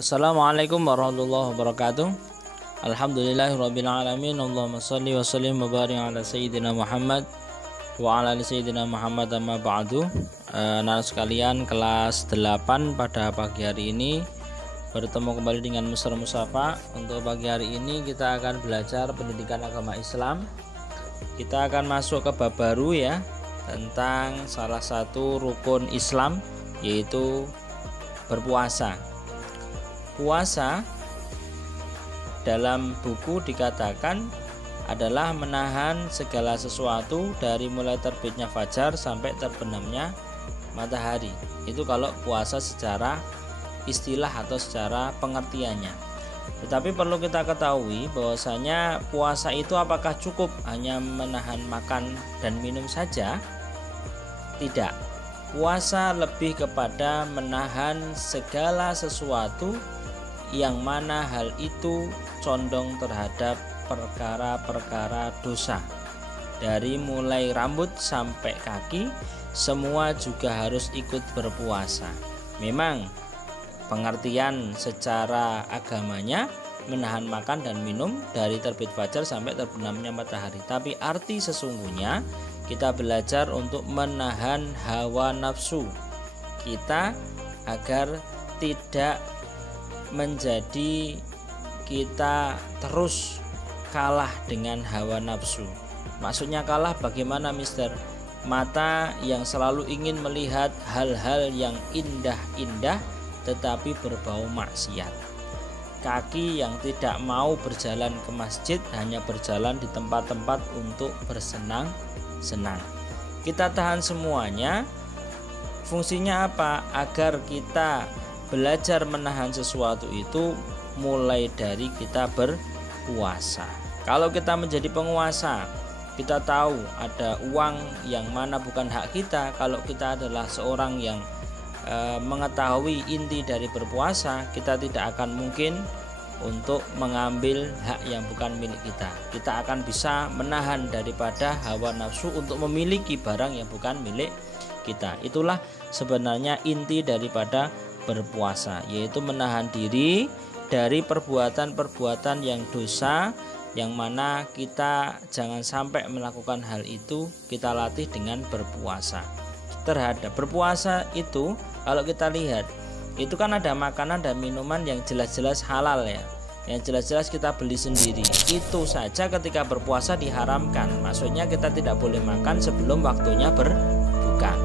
Assalamualaikum warahmatullahi wabarakatuh. Alhamdulillahirrabbilalamin. Allahumma salli wa sallim wa barik ala sayyidina Muhammad wa ala ali sayyidina Muhammad, amma ba'du. Anak sekalian, kelas 8 pada pagi hari ini bertemu kembali dengan Mr. Mustafa. Untuk pagi hari ini kita akan belajar pendidikan agama Islam. Kita akan masuk ke bab baru ya, tentang salah satu rukun Islam, yaitu berpuasa. Puasa dalam buku dikatakan adalah menahan segala sesuatu dari mulai terbitnya fajar sampai terbenamnya matahari. Itu kalau puasa secara istilah atau secara pengertiannya. Tetapi perlu kita ketahui bahwasanya puasa itu apakah cukup hanya menahan makan dan minum saja? Tidak. Puasa lebih kepada menahan segala sesuatu yang mana hal itu condong terhadap perkara-perkara dosa. Dari mulai rambut sampai kaki, semua juga harus ikut berpuasa. Memang pengertian secara agamanya menahan makan dan minum dari terbit fajar sampai terbenamnya matahari. Tapi arti sesungguhnya kita belajar untuk menahan hawa nafsu kita agar tidak menjadi kita terus kalah dengan hawa nafsu. Maksudnya kalah bagaimana, Mister? Mata yang selalu ingin melihat hal-hal yang indah-indah tetapi berbau maksiat. Kaki yang tidak mau berjalan ke masjid, hanya berjalan di tempat-tempat untuk bersenang-senang. Kita tahan semuanya. Fungsinya apa? Agar kita belajar menahan sesuatu itu mulai dari kita berpuasa. Kalau kita menjadi penguasa, kita tahu ada uang yang mana bukan hak kita. Kalau kita adalah seorang yang mengetahui inti dari berpuasa, kita tidak akan mungkin untuk mengambil hak yang bukan milik kita. Kita akan bisa menahan daripada hawa nafsu untuk memiliki barang yang bukan milik kita. Itulah sebenarnya inti daripada berpuasa, yaitu menahan diri dari perbuatan-perbuatan yang dosa, yang mana kita jangan sampai melakukan hal itu. Kita latih dengan berpuasa. Terhadap berpuasa itu, kalau kita lihat, itu kan ada makanan dan minuman yang jelas-jelas halal ya, yang jelas-jelas kita beli sendiri. Itu saja ketika berpuasa diharamkan. Maksudnya kita tidak boleh makan sebelum waktunya berbuka.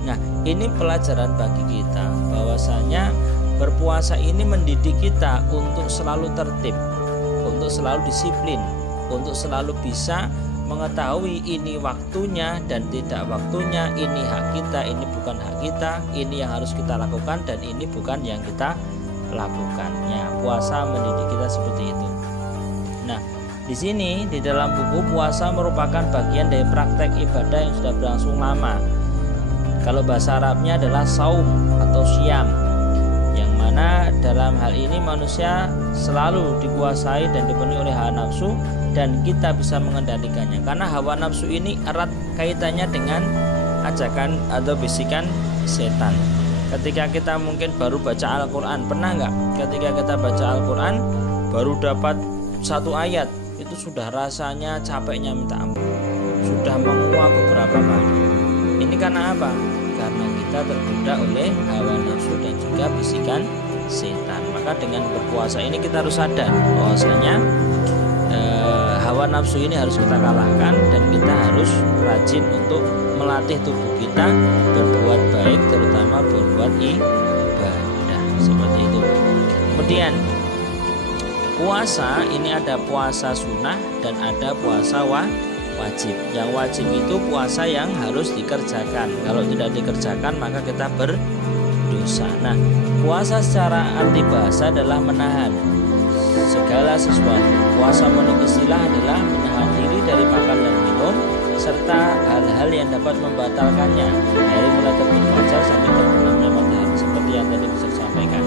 Nah, ini pelajaran bagi kita bahwasanya berpuasa ini mendidik kita untuk selalu tertib, untuk selalu disiplin, untuk selalu bisa mengetahui ini waktunya dan tidak waktunya, ini hak kita, ini bukan hak kita, ini yang harus kita lakukan dan ini bukan yang kita lakukan. Ya, puasa mendidik kita seperti itu. Nah, di sini di dalam buku, puasa merupakan bagian dari praktek ibadah yang sudah berlangsung lama. Kalau bahasa Arabnya adalah saum atau syam, yang mana dalam hal ini manusia selalu dikuasai dan dipenuhi oleh hawa nafsu, dan kita bisa mengendalikannya. Karena hawa nafsu ini erat kaitannya dengan ajakan atau bisikan setan. Ketika kita mungkin baru baca Al-Quran, pernah nggak? Ketika kita baca Al-Quran baru dapat satu ayat, itu sudah rasanya capeknya minta ampun, sudah menguap beberapa kali. Ini karena apa? Karena kita tergoda oleh hawa nafsu dan juga bisikan setan. Maka dengan berpuasa ini kita harus sadar bahwasanya hawa nafsu ini harus kita kalahkan, dan kita harus rajin untuk melatih tubuh kita berbuat baik, terutama berbuat ibadah seperti itu. Kemudian puasa ini ada puasa sunnah dan ada puasa wajib. Yang wajib itu puasa yang harus dikerjakan. Kalau tidak dikerjakan maka kita berdosa. Nah, puasa secara arti bahasa adalah menahan segala sesuatu. Puasa menurut istilah adalah menahan diri dari makan dan minum serta hal-hal yang dapat membatalkannya dari mulai terbit fajar sampai terbenamnya matahari, seperti yang tadi bisa disampaikan.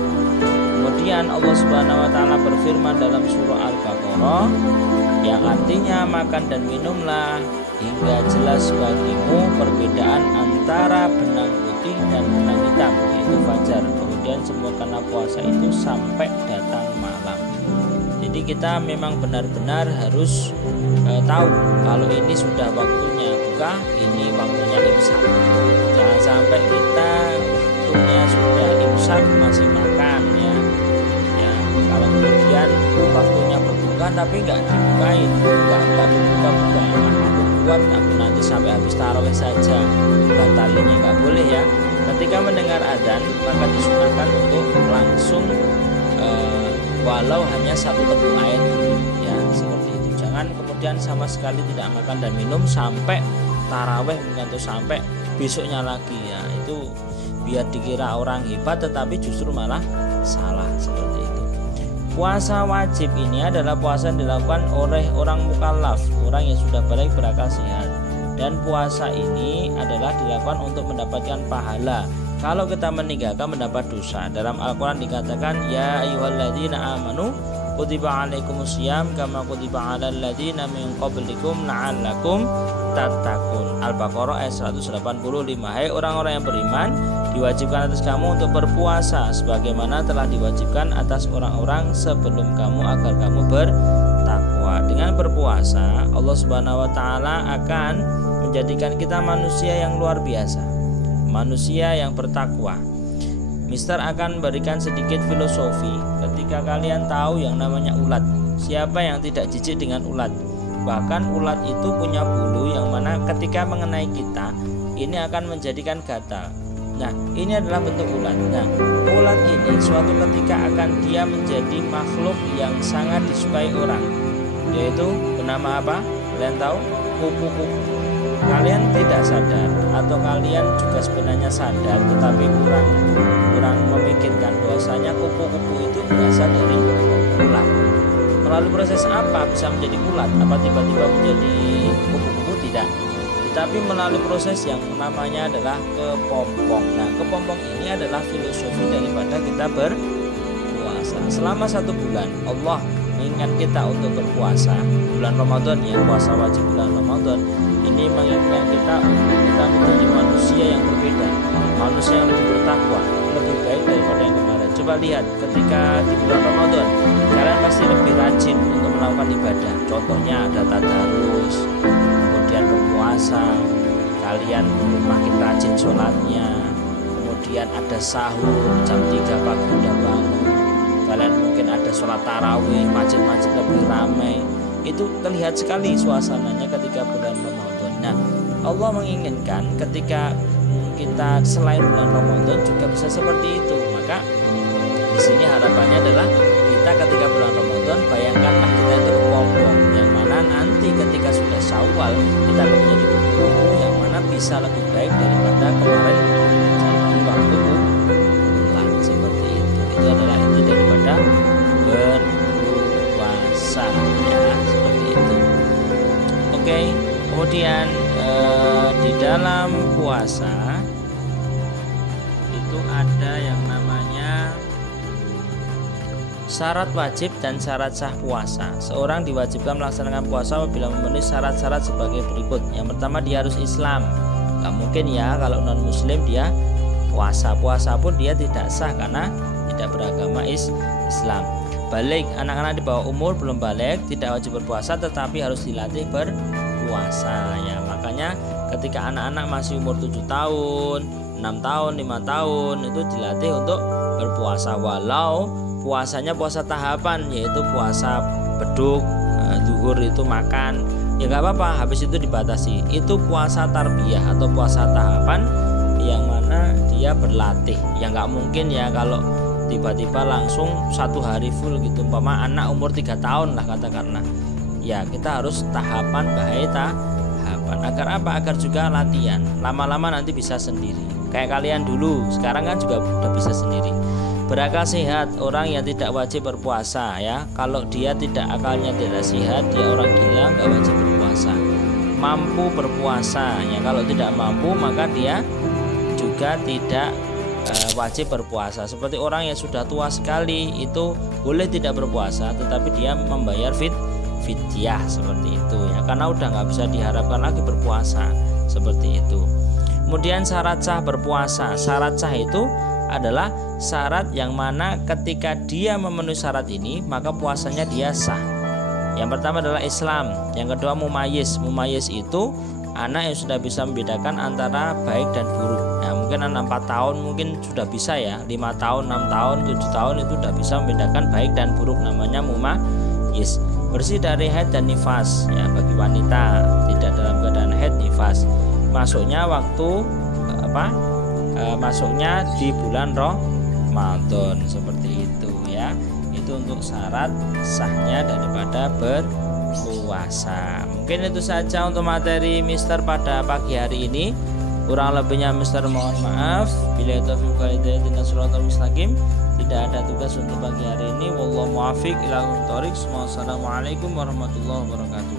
Kemudian Allah Subhanahu wa taala berfirman dalam surah Al-Baqarah yang artinya makan dan minumlah hingga jelas bagimu perbedaan antara benang putih dan benang hitam, yaitu fajar. kemudian sempurna puasa itu sampai datang malam. Jadi kita memang benar-benar harus tahu kalau ini sudah waktunya buka, ini waktunya imsak. Jangan sampai kita waktunya sudah imsak masih makan ya. Kalau kemudian waktunya berbuka tapi nggak dibukain, nggak buka-buka, aku buat aku nanti sampai habis tarawih saja, batalinya nggak boleh ya. Ketika mendengar adzan maka disunahkan untuk langsung walau hanya satu teguk air ya, seperti itu. Jangan kemudian sama sekali tidak makan dan minum sampai tarawih atau sampai besoknya lagi ya, itu biar dikira orang hebat tetapi justru malah salah, seperti itu. Puasa wajib ini adalah puasa yang dilakukan oleh orang mukallaf, orang yang sudah balik berakal sehat, dan puasa ini adalah dilakukan untuk mendapatkan pahala. Kalau kita meninggalkan mendapat dosa. Dalam Al-Quran dikatakan, ya ayyuhalladzina amanu kutiba alaikumusiyam kama kutiba alal ladzina min qablikum la'allakum tattaqun. Al-Baqarah ayat 185. Hai orang-orang yang beriman, diwajibkan atas kamu untuk berpuasa sebagaimana telah diwajibkan atas orang-orang sebelum kamu agar kamu bertakwa. Dengan berpuasa, Allah Subhanahu wa taala akan menjadikan kita manusia yang luar biasa, manusia yang bertakwa. Mister akan berikan sedikit filosofi. Ketika kalian tahu yang namanya ulat, siapa yang tidak jijik dengan ulat? Bahkan ulat itu punya bulu yang mana ketika mengenai kita ini akan menjadikan gatal. Nah, ini adalah bentuk ulat. Nah, ulat ini suatu ketika akan dia menjadi makhluk yang sangat disukai orang, yaitu bernama apa? Kalian tahu? Kupu-kupu. Kalian tidak sadar atau kalian juga sebenarnya sadar tetapi kurang memikirkan bahwasanya kupu-kupu itu berasal dari ulat. Melalui proses apa bisa menjadi ulat? Apa tiba-tiba menjadi kupu-kupu? Tidak. Tetapi melalui proses yang namanya adalah kepompong. Nah, kepompong ini adalah filosofi daripada kita berpuasa. Selama 1 bulan Allah mengingat kita untuk berpuasa. Bulan Ramadan ya, puasa wajib bulan Ramadan. Ini mengingatkan kita untuk kita menjadi manusia yang berbeda, manusia yang lebih bertakwa, lebih baik daripada yang kemarin. Coba lihat ketika di bulan Ramadan, kalian pasti lebih rajin untuk melakukan ibadah. Contohnya ada tadarus, kemudian berpuasa, kalian makin rajin sholatnya, kemudian ada sahur jam 3 pagi udah bangun, kalian mungkin ada sholat tarawih, masjid-masjid lebih ramai. Itu terlihat sekali suasananya ketika bulan Ramadan. Nah, Allah menginginkan ketika kita selain bulan Ramadan juga bisa seperti itu. Maka di sini harapannya adalah kita ketika bulan Ramadan, bayangkanlah kita itu kepompong yang mana nanti ketika sudah Syawal kita akan menjadi kupu-kupu yang mana bisa lebih baik daripada kemarin jadi waktu bulan, seperti itu. Itu adalah inti daripada berpuasa ya, seperti itu. Oke, kemudian di dalam puasa itu ada yang namanya syarat wajib dan syarat sah puasa. Seorang diwajibkan melaksanakan puasa apabila memenuhi syarat-syarat sebagai berikut. Yang pertama, dia harus Islam. Gak mungkin ya kalau non muslim dia puasa pun dia tidak sah karena tidak beragama Islam. Balik, anak-anak di bawah umur belum balik tidak wajib berpuasa tetapi harus dilatih berpuasa ya. Makanya ketika anak-anak masih umur 7 tahun, 6 tahun, 5 tahun itu dilatih untuk berpuasa, walau puasanya puasa tahapan, yaitu puasa beduk, zuhur itu makan ya nggak apa-apa, habis itu dibatasi. Itu puasa tarbiyah atau puasa tahapan yang mana dia berlatih. Ya nggak mungkin ya kalau tiba-tiba langsung 1 hari full gitu. Umpama anak umur 3 tahun lah katakanlah, ya kita harus tahapan tahapan. Agar apa? Agar juga latihan. Lama-lama nanti bisa sendiri. Kayak kalian dulu, sekarang kan juga udah bisa sendiri. Berakal sehat, orang yang tidak wajib berpuasa ya. Kalau dia tidak akalnya tidak sehat, dia orang gila, nggak wajib berpuasa. Mampu berpuasa ya. Kalau tidak mampu maka dia juga tidak wajib berpuasa. Seperti orang yang sudah tua sekali itu boleh tidak berpuasa, tetapi dia membayar fidyah seperti itu ya, karena udah nggak bisa diharapkan lagi berpuasa seperti itu. Kemudian syarat sah berpuasa. Syarat sah itu adalah syarat yang mana ketika dia memenuhi syarat ini maka puasanya dia sah. Yang pertama adalah Islam, yang kedua mumayyiz. Mumayyiz itu anak yang sudah bisa membedakan antara baik dan buruk. Nah, mungkin anak 4 tahun mungkin sudah bisa ya, 5 tahun, 6 tahun, 7 tahun itu sudah bisa membedakan baik dan buruk, namanya mumayyiz. Bersih dari haid dan nifas ya, bagi wanita tidak dalam keadaan haid nifas. Masuknya waktu masuknya di bulan Ramadan, seperti itu ya. Itu untuk syarat sahnya daripada berpuasa. Mungkin itu saja untuk materi Mister pada pagi hari ini. Kurang lebihnya Mister mohon maaf. Bila taufiq wal hidayah dan shiratal mustaqim. Tidak ada tugas untuk pagi hari ini. Wallahu muwaffiq ila aqwamit thoriq. Wassalamualaikum warahmatullahi wabarakatuh.